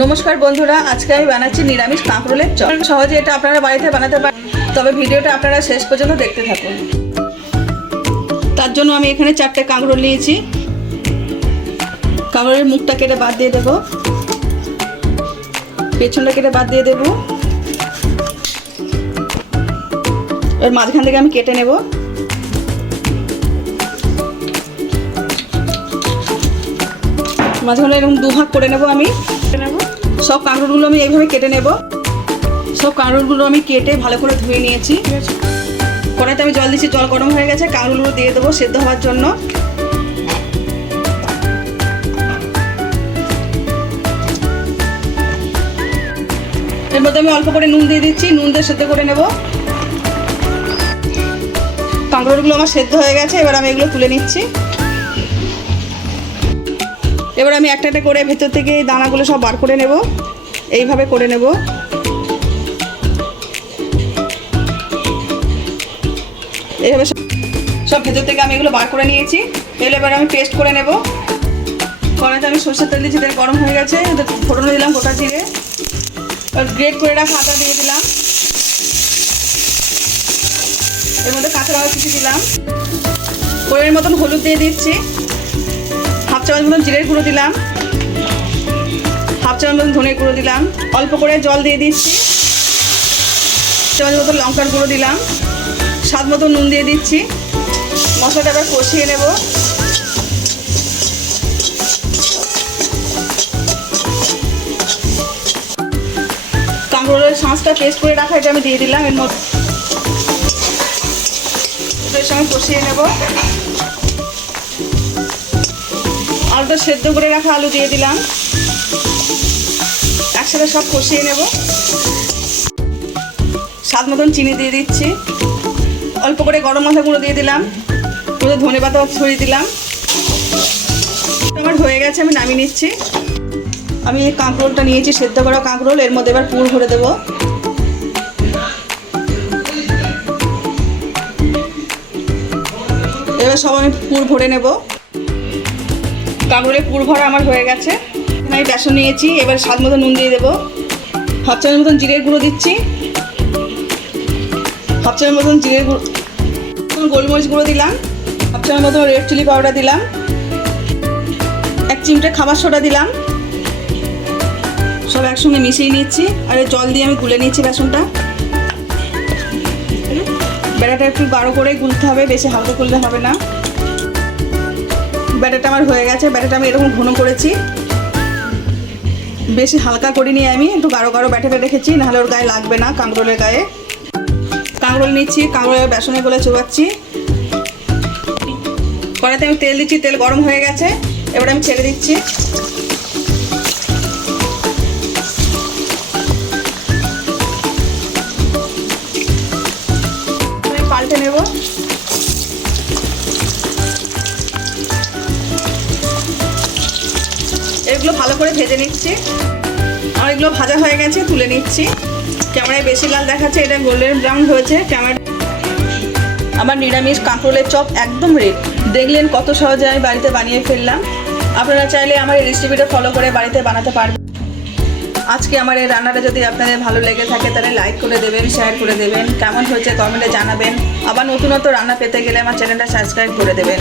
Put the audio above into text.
নমস্কার বন্ধুরা, আজকে আমি বানাচ্ছি নিরামিষ কাঁকরোলের চপ। সহজে এটা আপনারা বাড়িতে বানাতে পারেন, তবে ভিডিওটা আপনারা শেষ পর্যন্ত দেখতে থাকুন। তার জন্য আমি এখানে 4টে কাঁকরোল নিয়েছি। কাঁকরোলের মুখটা কেটে বাদ দিয়ে দেবো, পেছনটা কেটে বাদ দিয়ে দেবো, এর মাঝখান থেকে আমি কেটে নেব। মাঝখানে এরকম দুভাগ করে নেব। আমি সব কাঁকরোলগুলো আমি এইভাবে কেটে নেব। সব কাঁকরোলগুলো আমি কেটে ভালো করে ধুয়ে নিয়েছি। কড়াইতে আমি জল দিচ্ছি, জল গরম হয়ে গেছে। কাঁকরোলগুলো দিয়ে দেবো সেদ্ধ হওয়ার জন্য। এর মধ্যে আমি অল্প করে নুন দিয়ে দিচ্ছি, নুন দিয়ে সেদ্ধ করে নেব। কাঁকরোলগুলো আমার সেদ্ধ হয়ে গেছে, এবার আমি এগুলো তুলে নিচ্ছি। এবার আমি একটা একটা করে ভেতর থেকে এই দানাগুলো সব বার করে নেব। এইভাবে করে নেব। এইভাবে সব ভেতর থেকে আমি এগুলো বার করে নিয়েছি। এবার আমি পেস্ট করে নেব। কড়াইতে আমি সরষের তেল দিয়েছি, তেল গরম হয়ে গেছে। ফোড়ন দিলাম গোটা জিরে, গ্রেট করে রাখা আদা দিয়ে দিলাম। এর মধ্যে কাঁচা লঙ্কা কুচি দিলাম। পরিমাণ মতন হলুদ দিয়ে দিচ্ছি। হাফ চামচ মতন জিরের গুঁড়ো দিলাম। হাফ চামচ মতন ধনের গুঁড়ো দিলাম। অল্প করে জল দিয়ে দিচ্ছি। চামচ মতন লঙ্কার গুঁড়ো দিলাম। স্বাদ মতো নুন দিয়ে দিচ্ছি। মশলাটা এবার কষিয়ে নেব। কাঁকরোলের শাঁসটা পেস্ট করে রাখা এটা আমি দিয়ে দিলাম। এর মধ্যে সঙ্গে কষিয়ে নেব। আলুটা সেদ্ধ করে রাখা আলু দিয়ে দিলাম। একসাথে সব কষিয়ে নেব। স্বাদ মতন চিনি দিয়ে দিচ্ছি। অল্প করে গরম মশলা গুঁড়ো দিয়ে দিলাম। ধনে পাতা ছড়িয়ে দিলাম। আমার হয়ে গেছে, আমি নামিয়ে নিচ্ছি। আমি এই কাঁকরোলটা নিয়েছি, সেদ্ধ করা কাঁকরোল। এর মধ্যে এবার পুর ভরে দেবো। এবার সব আমি পুর ভরে নেব। কাঁকরোলের পুর ভরা আমার হয়ে গেছে। আমি বেসন নিয়েছি, এবার স্বাদ মতো নুন দিয়ে দেবো। হাফ চামচ মতন জিরের গুঁড়ো দিচ্ছি। হাফ চামচ মতন জিরের গুঁড়ো, গোলমরিচ গুঁড়ো দিলাম। হাফ চামচ মতন রেড চিলি পাউডার দিলাম। 1 চিমটে খাবার সোডা দিলাম। সব একসঙ্গে মিশিয়ে নিচ্ছি। আর জল দিয়ে আমি গুলে নিচ্ছি বেসনটা। ব্যাটারটা একটু গাঢ় করে গুলতে হবে, বেশি হালকা করলে হবে না। ব্যাটারটা আমার হয়ে গেছে। ব্যাটারটা আমি এরকম ঘন করেছি, বেশি হালকা করিনি। আমি একটু গাঢ় গাঢ় ব্যাটারে রেখেছি, নাহলে ওর গায়ে লাগবে না কাঁকরোলের গায়ে। কাঁকরোল নিচ্ছি, কাঁকরোলের বেসনে গলে চোবাচ্ছি। কড়াইতে আমি তেল দিচ্ছি, তেল গরম হয়ে গেছে। এবার আমি ছেড়ে দিচ্ছি। আমি পাল্টে নেব। এগুলো ভালো করে ভেজে নিচ্ছি। আর এগুলো ভাজা হয়ে গেছে, তুলে নিচ্ছি। ক্যামেরায় বেশি লাল দেখাচ্ছে, এটা গোল্ডেন ব্রাউন হয়েছে। আমার নিরামিষ কাঁকরোলের চপ একদম রেডি। দেখলেন কত সহজে আমি বাড়িতে বানিয়ে ফেললাম। আপনারা চাইলে আমার এই রেসিপিটা ফলো করে বাড়িতে বানাতে পারবেন। আজকে আমার এই রান্নাটা যদি আপনাদের ভালো লেগে থাকে তাহলে লাইক করে দেবেন, শেয়ার করে দেবেন। কেমন হয়েছে কমেন্টে জানাবেন। আবার নতুন রান্না পেতে গেলে আমার চ্যানেলটা সাবস্ক্রাইব করে দেবেন।